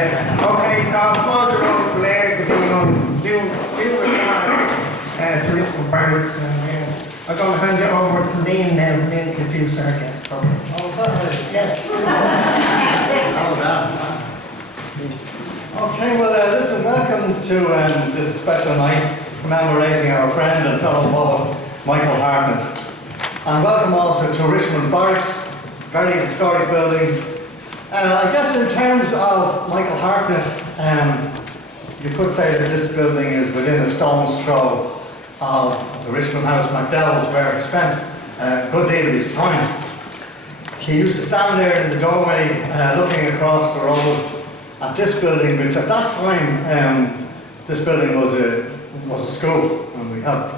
Okay, Tom, further on glad to be on June to Richmond Barracks. I'm going to hand you over to Lynn now to introduce our guest. Oh, is that right? Yes. Okay, well, listen, welcome to this special night commemorating our friend and fellow poet, Michael Hartnet. And welcome also to Richmond Barracks, very historic building. I guess in terms of Michael Hartnet, you could say that this building is within a stone's throw of the Richmond House, McDowell's, where he spent a good deal of his time. He used to stand there in the doorway looking across the road at this building, which at that time, this building was a school, and we have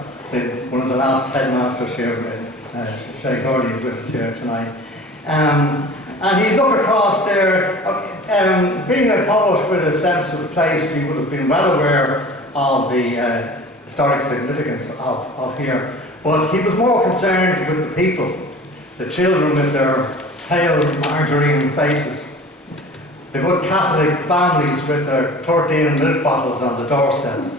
one of the last headmasters here, Shay Gordy, is with us here tonight. And he'd look across there, being a poet with a sense of place, he would have been well aware of the historic significance of here. But he was more concerned with the people, the children with their pale margarine faces, the good Catholic families with their 13 milk bottles on the doorsteps.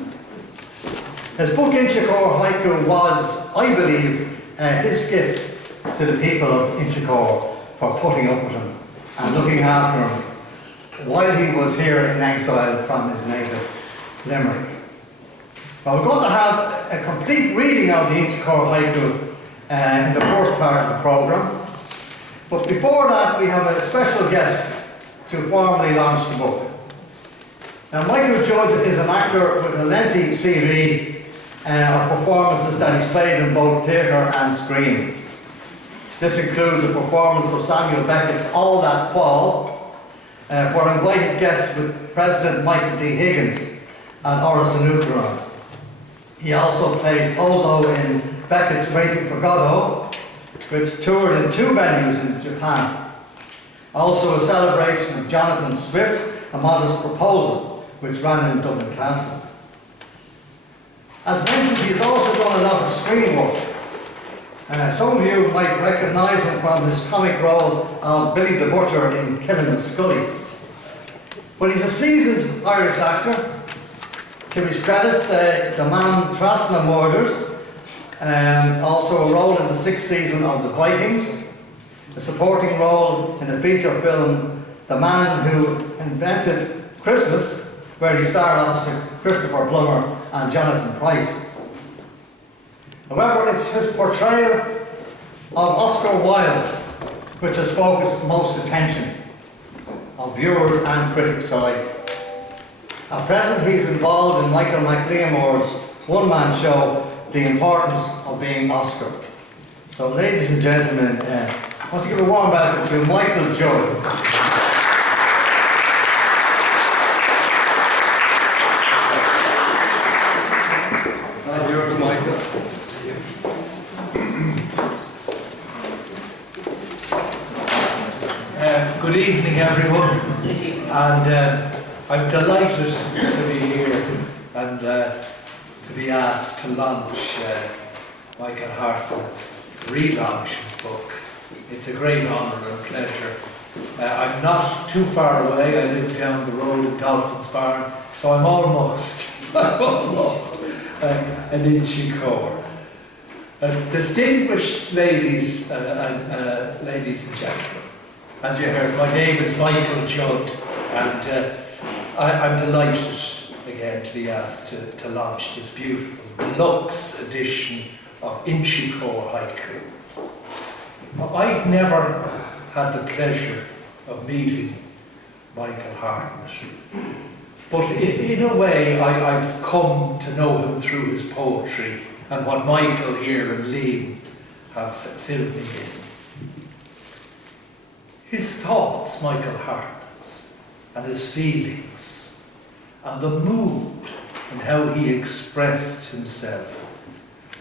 His book Inchicore Haiku was, I believe, his gift to the people of Inchicore for putting up with him and looking after him while he was here in exile from his native Limerick. Now we're going to have a complete reading of the Inchicore Haiku in the first part of the programme. But before that, we have a special guest to formally launch the book. Now, Michael Judd is an actor with a lengthy CV of performances that he's played in both theatre and screen. This includes a performance of Samuel Beckett's All That Fall for invited guests with President Michael D. Higgins and Horace Anukaran. He also played Pozo in Beckett's Waiting for Godot, which toured in 2 venues in Japan. Also a celebration of Jonathan Swift, A Modest Proposal, which ran in Dublin Castle. As mentioned, he's also done a lot of screen work. Some of you might recognise him from his comic role of Billy the Butcher in Killing the Scully. But he's a seasoned Irish actor. To his credits, the man Trasna Murders, also a role in the 6th season of The Vikings, a supporting role in the feature film The Man Who Invented Christmas, where he starred opposite Christopher Plummer and Jonathan Pryce. However, it's his portrayal of Oscar Wilde which has focused most attention of viewers and critics alike. At present, he's involved in Michael McLeamore's one-man show, The Importance of Being Oscar. So, ladies and gentlemen, I want to give a warm welcome to Michael Judd. Good evening, everyone, and I'm delighted to be here and to be asked to launch Michael Hartnet's, relaunch his book. It's a great honour and pleasure. I'm not too far away. I live down the road in Dolphin's Barn, so I'm almost an Inchicore. Distinguished ladies and gentlemen, as you heard, my name is Michael Judd, and I'm delighted again to be asked to launch this beautiful deluxe edition of Inchicore Haiku. I'd never had the pleasure of meeting Michael Hartnet, but in a way I've come to know him through his poetry and what Michael here and Liam have filled me in. His thoughts, Michael Hartnet's, and his feelings, and the mood and how he expressed himself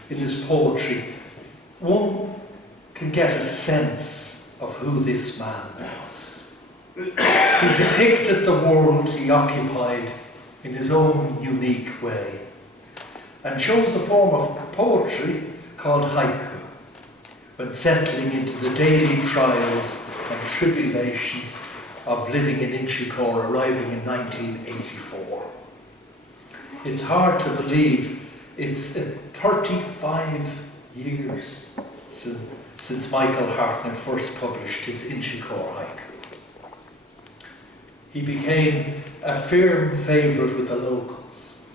in his poetry, one can get a sense of who this man was. He depicted the world he occupied in his own unique way, and chose a form of poetry called haiku, when settling into the daily trials and tribulations of living in Inchicore, arriving in 1984. It's hard to believe it's 35 years since Michael Hartnet first published his Inchicore Haiku. He became a firm favourite with the locals,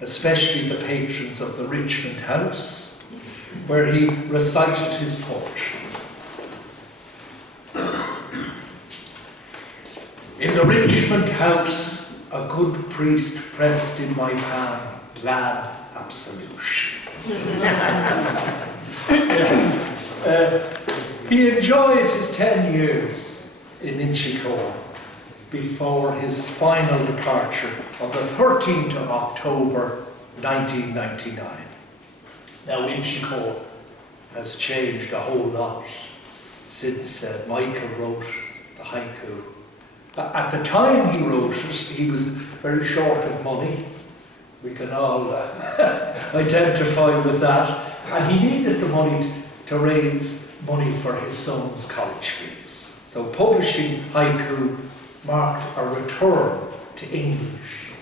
especially the patrons of the Richmond house, where he recited his poetry. In the Richmond house, a good priest pressed in my palm glad absolution. He enjoyed his 10 years in Inchicore before his final departure on the 13th of October 1999. Now Inchicore has changed a whole lot since Michael wrote the haiku. At the time he wrote it, he was very short of money. We can all identify with that. And he needed the money to raise money for his son's college fees. So publishing haiku marked a return to English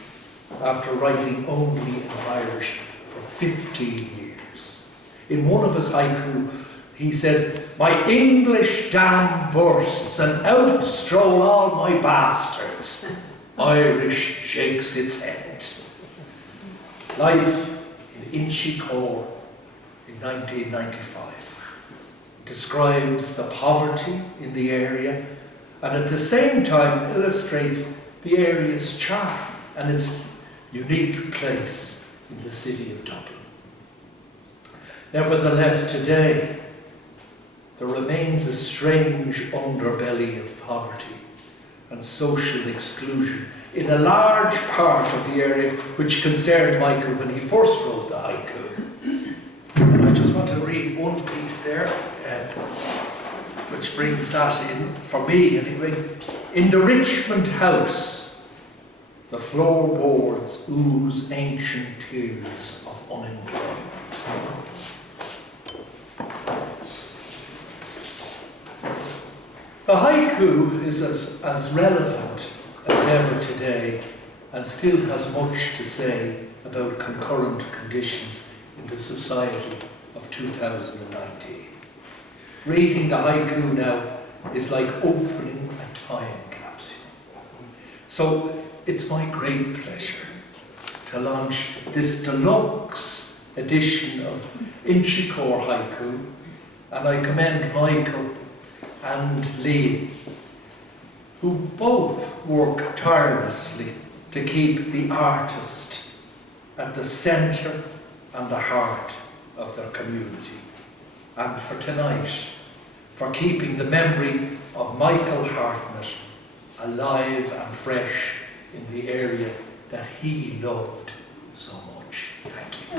after writing only in Irish for 15 years. In one of his haiku, he says, "My English dam bursts and out stroll all my bastards. Irish shakes its head." Life in Inchicore in 1995 describes the poverty in the area and at the same time illustrates the area's charm and its unique place in the city of Dublin. Nevertheless, today, there remains a strange underbelly of poverty and social exclusion in a large part of the area which concerned Michael when he first wrote the haiku. And I just want to read one piece there, which brings that in, for me anyway. In the Richmond house, the floorboards ooze ancient tears of unemployment. The haiku is as relevant as ever today and still has much to say about concurrent conditions in the society of 2019. Reading the haiku now is like opening a time capsule. So it's my great pleasure to launch this deluxe edition of Inchicore Haiku, and I commend Michael and Lee, who both work tirelessly to keep the artist at the centre and the heart of their community. And for tonight, for keeping the memory of Michael Hartnet alive and fresh in the area that he loved so much. Thank you.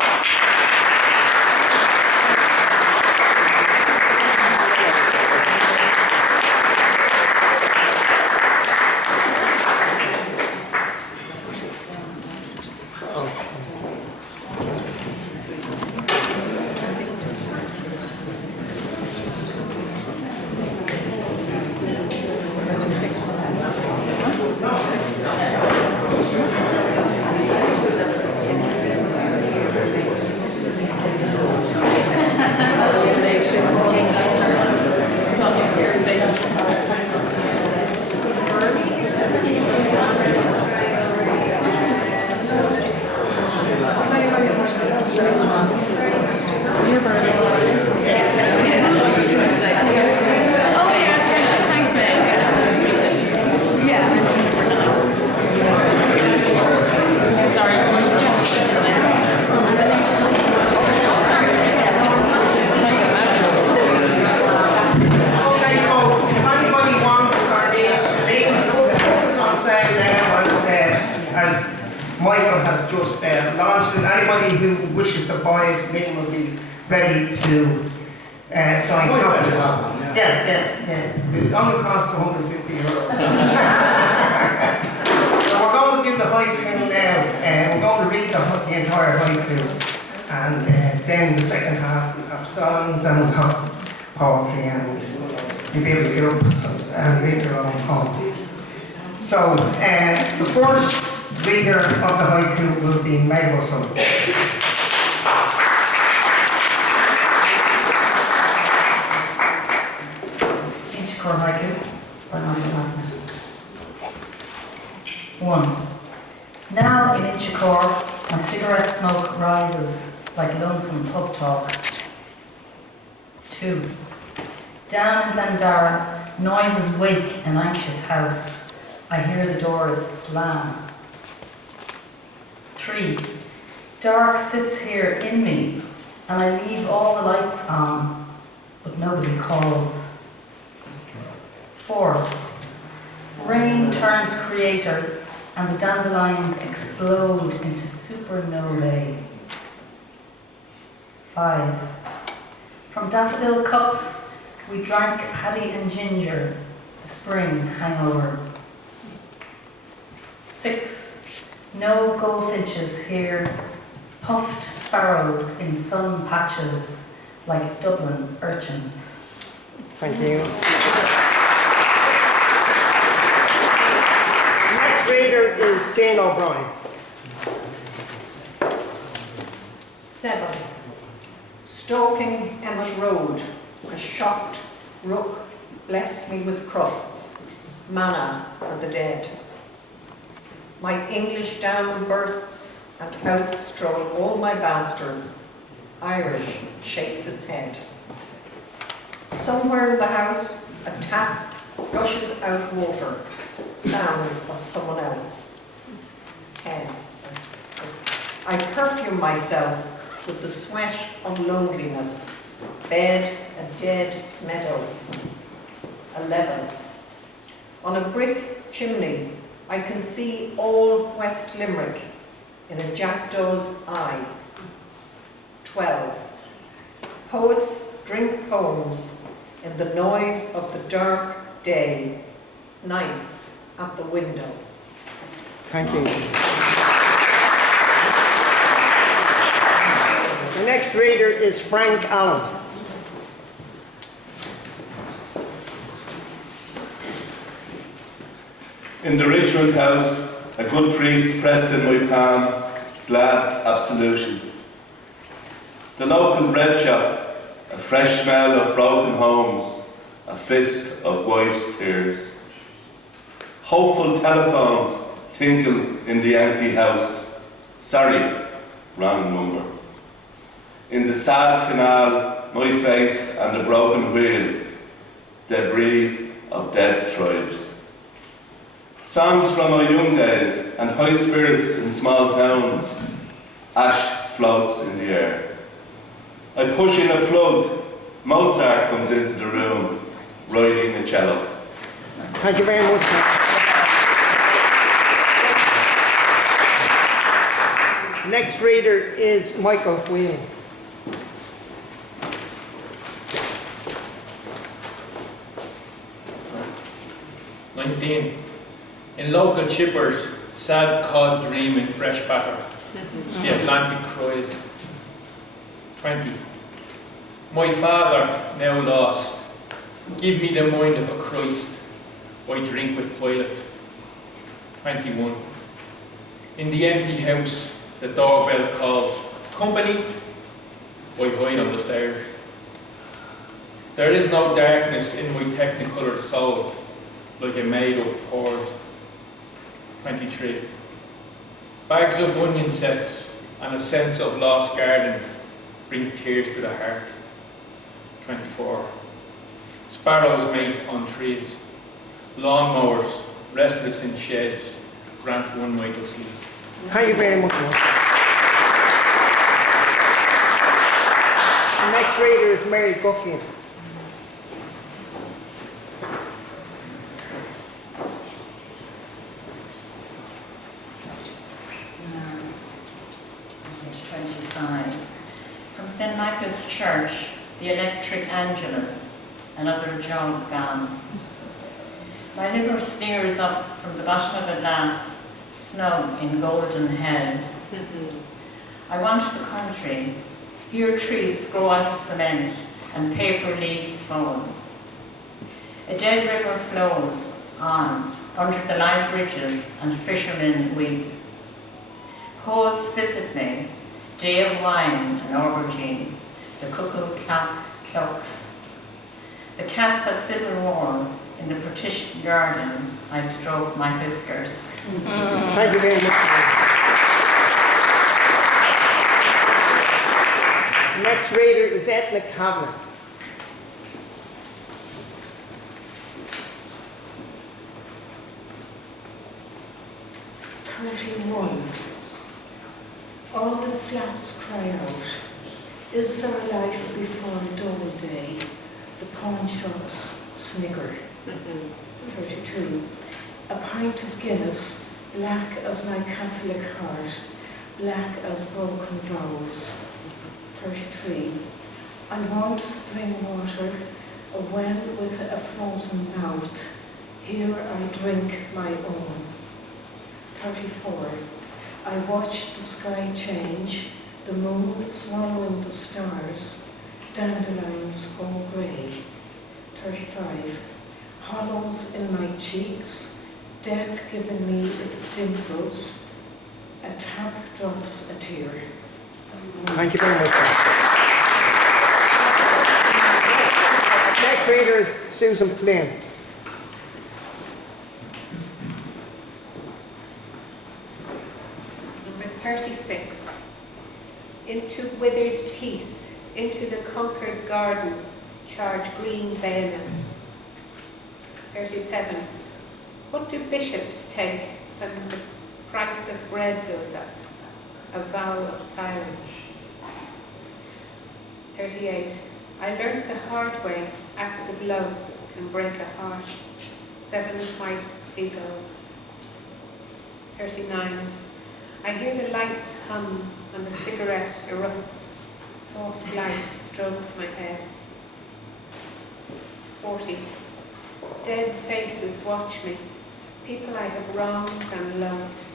So, the first reader of the haiku will be Mabelson. Inchicore haiku by Hartnet. 1. Now in Inchicore, my cigarette smoke rises like lonesome pub talk. 2. Down in Glendara, noises wake an anxious house. I hear the doors slam. 3. Dark sits here in me, and I leave all the lights on, but nobody calls. 4. Rain turns creator, and the dandelions explode into supernovae. 5. From daffodil cups, we drank paddy and ginger, the spring hangover. 6. No goldfinches here, puffed sparrows in sun patches like Dublin urchins. Thank you. Next reader is Jane O'Brien. 7. Stalking Emmet Road, a shocked rook blessed me with crusts, manna for the dead. My English dam bursts, and out stroll all my bastards. Irish shakes its head. Somewhere in the house, a tap gushes out water, sounds of someone else. 10. I perfume myself with the sweat of loneliness, bed a dead meadow. 11. On a brick chimney, I can see all West Limerick in a jackdaw's eye. 12. Poets drink poems in the noise of the dark day, nights at the window. Thank you. The next reader is Frank Allen. In the Richmond house, a good priest pressed in my palm, glad absolution. The local bread shop, a fresh smell of broken homes, a fist of wife's tears. Hopeful telephones tinkle in the empty house. Sorry, wrong number. In the sad canal, my face and a broken wheel, debris of dead tribes. Songs from my young days and high spirits in small towns. Ash floats in the air. I push in a plug. Mozart comes into the room, riding a cello. Thank you very much. Next reader is Michael Whelan. In local chippers, sad cod dream in fresh batter. The Atlantic cries. 20. My father, now lost, give me the mind of a Christ. I drink with Pilate. 21. In the empty house, the doorbell calls, company. I hide on the stairs. There is no darkness in my technicoloured soul, like a made-up horde. 23. Bags of onion sets and a sense of lost gardens bring tears to the heart. 24. Sparrows mate on trees. Lawnmowers, restless in sheds, grant one night of sleep. Thank you very much. The next reader is Mary Buckingham. Page 25. From St. Michael's Church, the Electric Angelus, another job gone. My liver sneers up from the bottom of a glass, snug in golden hell. I want the country. Here trees grow out of cement and paper leaves fall. A dead river flows on under the live bridges and fishermen weep. Poes visit me, day of wine and aubergines, the cuckoo clucks. The cats that sit and warm in the partitioned garden, I stroke my whiskers. Thank you very much. The next reader is Ethnic Covenant. All the flats cry out, is there a life before a dull day? The pawn shops snigger. 32. A pint of Guinness, black as my Catholic heart, black as broken vows. 33. I want spring water, a well with a frozen mouth. Here I drink my own. 34. I watch the sky change, the moon swallowing the stars, dandelions go grey. 35. Hollows in my cheeks, death giving me its dimples, a tap drops a tear. Thank you very much. Next reader is Susan Flynn. Number 36. Into withered peace, into the conquered garden, charge green bayonets. 37. What do bishops take when the price of bread goes up? A vow of silence. 38. I learned the hard way, acts of love can break a heart. 7 white seagulls. 39. I hear the lights hum and a cigarette erupts. Soft light strokes my head. 40. Dead faces watch me. People I have wronged and loved.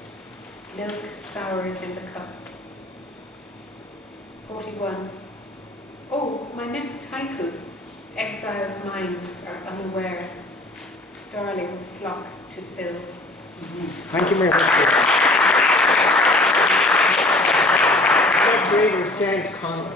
Milk sours in the cup. 41. Oh, my next haiku. Exiled minds are unaware. Starlings flock to sills. Thank you very much. Next reader is James Conlon.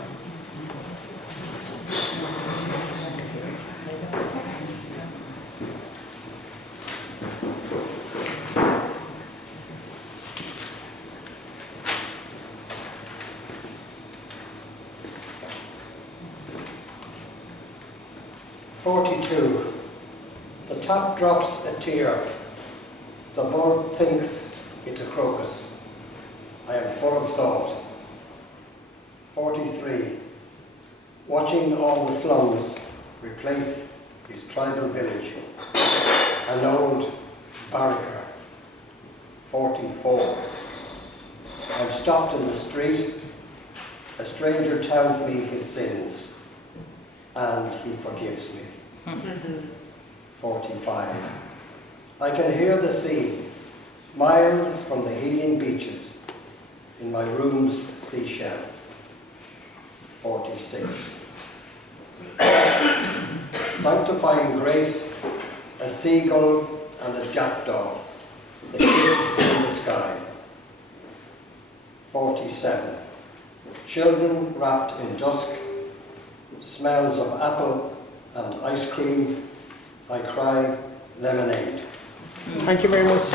The top drops a tear. The bud thinks it's a crocus. I am full of salt. 43. Watching all the slums replace his tribal village. An old barracker. 44. I'm stopped in the street. A stranger tells me his sins, and he forgives me. 45. I can hear the sea, miles from the healing beaches, in my room's seashell. 46. Sanctifying grace, a seagull and a jackdaw, the kiss in the sky. 47. Children wrapped in dusk, smells of apple and ice cream. I cry lemonade. Thank you very much.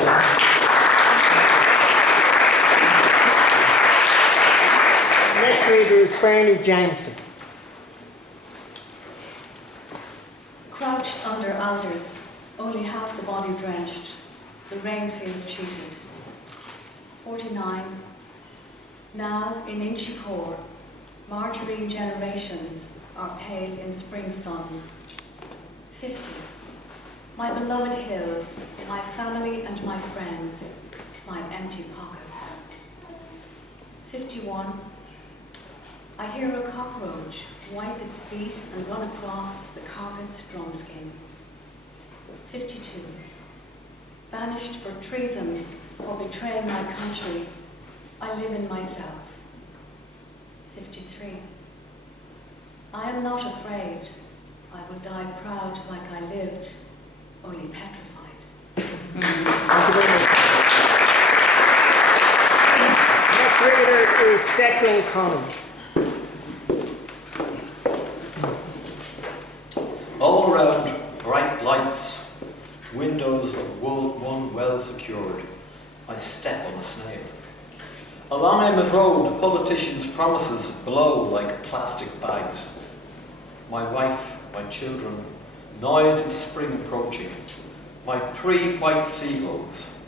Next reader is Bernie Jameson. Crouched under alders, only half the body drenched, the rain feels cheated. 49. Now in Inchicore, margarine generations are pale in spring sun. 50. My beloved hills, my family and my friends, my empty pockets. 51. I hear a cockroach wipe its feet and run across the carpet's drum skin. 52. Banished for treason, for betraying my country, I live in myself. 53. I am not afraid. I will die proud like I lived, only petrified. Thank you very much. Next reader is Declan Collins. All around, bright lights, windows of one well secured. I step on a snail. Along Emmett Road, politicians' promises blow like plastic bags. My wife, my children, noise of spring approaching. My 3 white seagulls.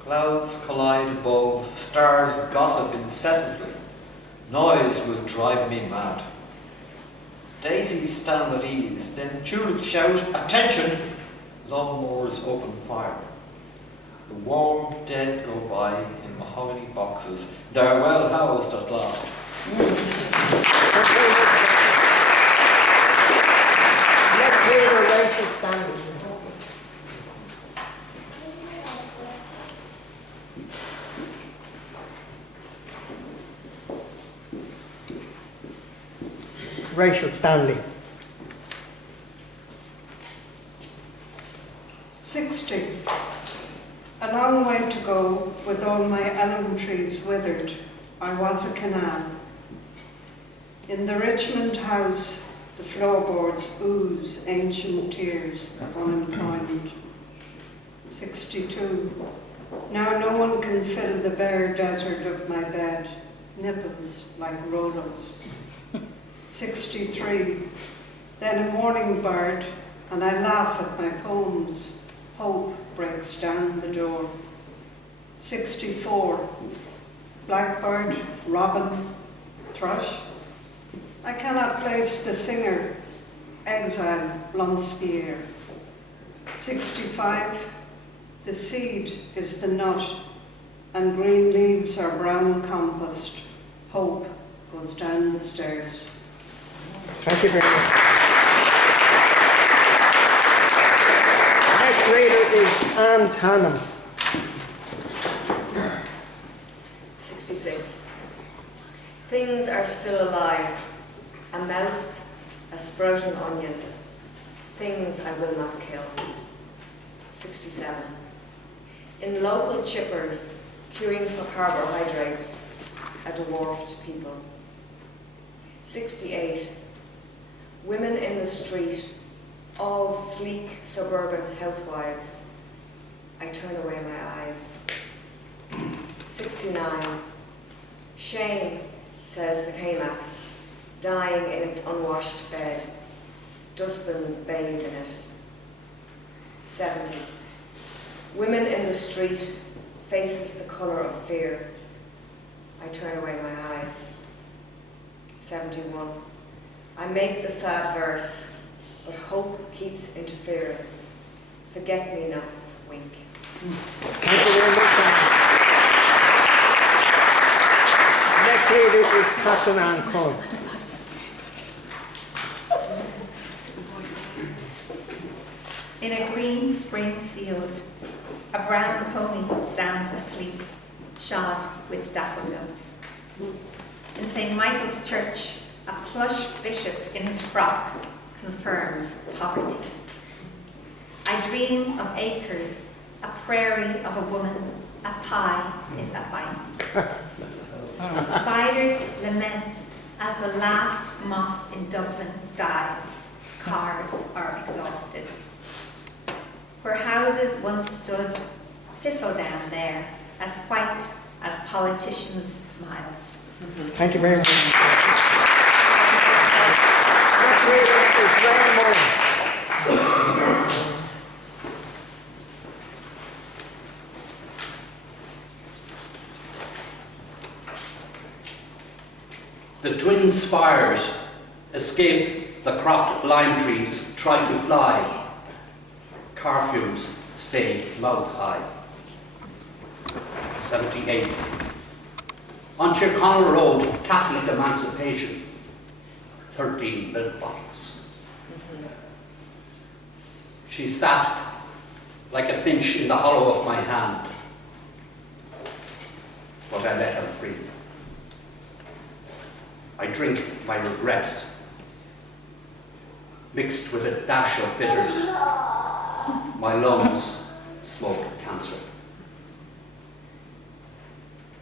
Clouds collide above, stars gossip incessantly. Noise will drive me mad. Daisies stand at ease, then tulips shout, "Attention!" Lawnmowers open fire. The warm dead go by in mahogany boxes. They're well housed at last. Next reader, Rachel Stanley. Rachel Stanley. 60. A long way to go with all my elm trees withered. I was a canal. In the Richmond house, the floorboards ooze ancient tears of unemployment. 62. Now no one can fill the bare desert of my bed, nipples like Rolos. 63. Then a morning bird, and I laugh at my poems. Hope breaks down the door. 64. Blackbird, robin, thrush. I cannot place the singer. Exile blunts the air. 65. The seed is the nut, and green leaves are brown compost. Hope goes down the stairs. Thank you very much. Next reader is Anne Tannum. 66. Things are still alive. A mouse, a sprouting onion. Things I will not kill. 67. In local chippers, queuing for carbohydrates, a dwarfed people. 68. Women in the street, all sleek suburban housewives. I turn away my eyes. 69. Shame, says the Kaymak, dying in its unwashed bed. Dustbins bathe in it. 70. Women in the street, faces the colour of fear. I turn away my eyes. 71. I make the sad verse, but hope keeps interfering. Forget-me-nots wink. Thank you very much, Anne. Next reader is Catherine Ann Coe. In a green spring field, a brown pony stands asleep, shod with daffodils. In St. Michael's Church, a plush bishop in his frock confirms poverty. I dream of acres, a prairie of a woman, a pie is a vice. Spiders lament as the last moth in Dublin dies. Cars are exhausted. Where houses once stood, thistledown there, as white as politicians' smiles. Thank you very much. Next reader is Ray Moore. The twin spires escape the cropped lime trees, try to fly. Curfews stay mouth high. 78. On Tyrconnell Road, Catholic emancipation. 13 milk bottles. She sat like a finch in the hollow of my hand, but I let her free. I drink my regrets, mixed with a dash of bitters. My lungs smoke cancer.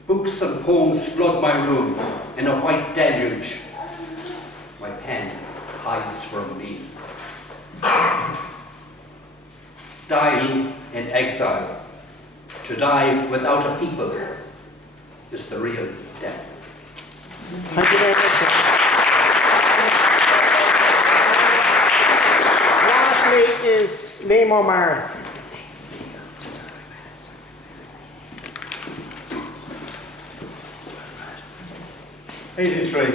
Books and poems flood my room in a white deluge. My pen hides from me. Dying in exile, to die without a people, is the real death. Thank you very much. Lastly is Liam O'Mara. 83.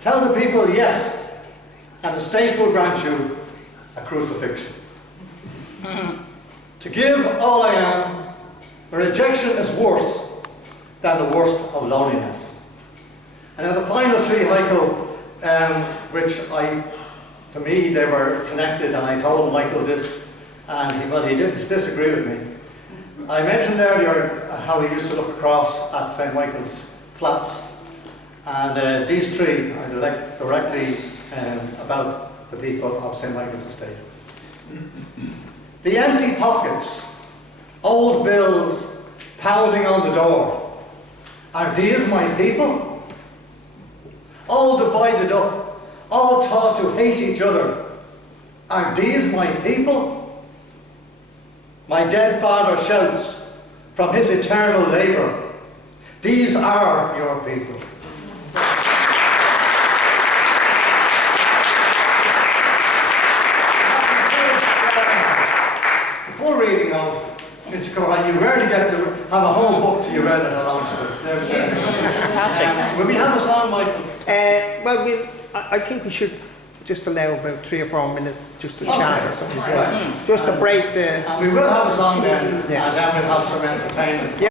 Tell the people yes, and the state will grant you a crucifixion. To give all I am, a rejection is worse than the worst of loneliness. And now the final three haiku, which to me they were connected, and I told Michael this, and he didn't disagree with me. I mentioned earlier how he used to look across at St. Michael's Flats, and these three are directly about the people of St. Michael's Estate. The empty pockets, old bills pounding on the door. Are these my people? All divided up, all taught to hate each other. Are these my people? My dead father shouts from his eternal labour. These are your people. Before reading of Inchicore, you rarely get to have a whole book till you read it along to it. Fantastic. Will we have a song, Michael? I think we should just allow about 3 or 4 minutes just to chat or something. Just to break the... And we will have a song then, and then we'll have some entertainment.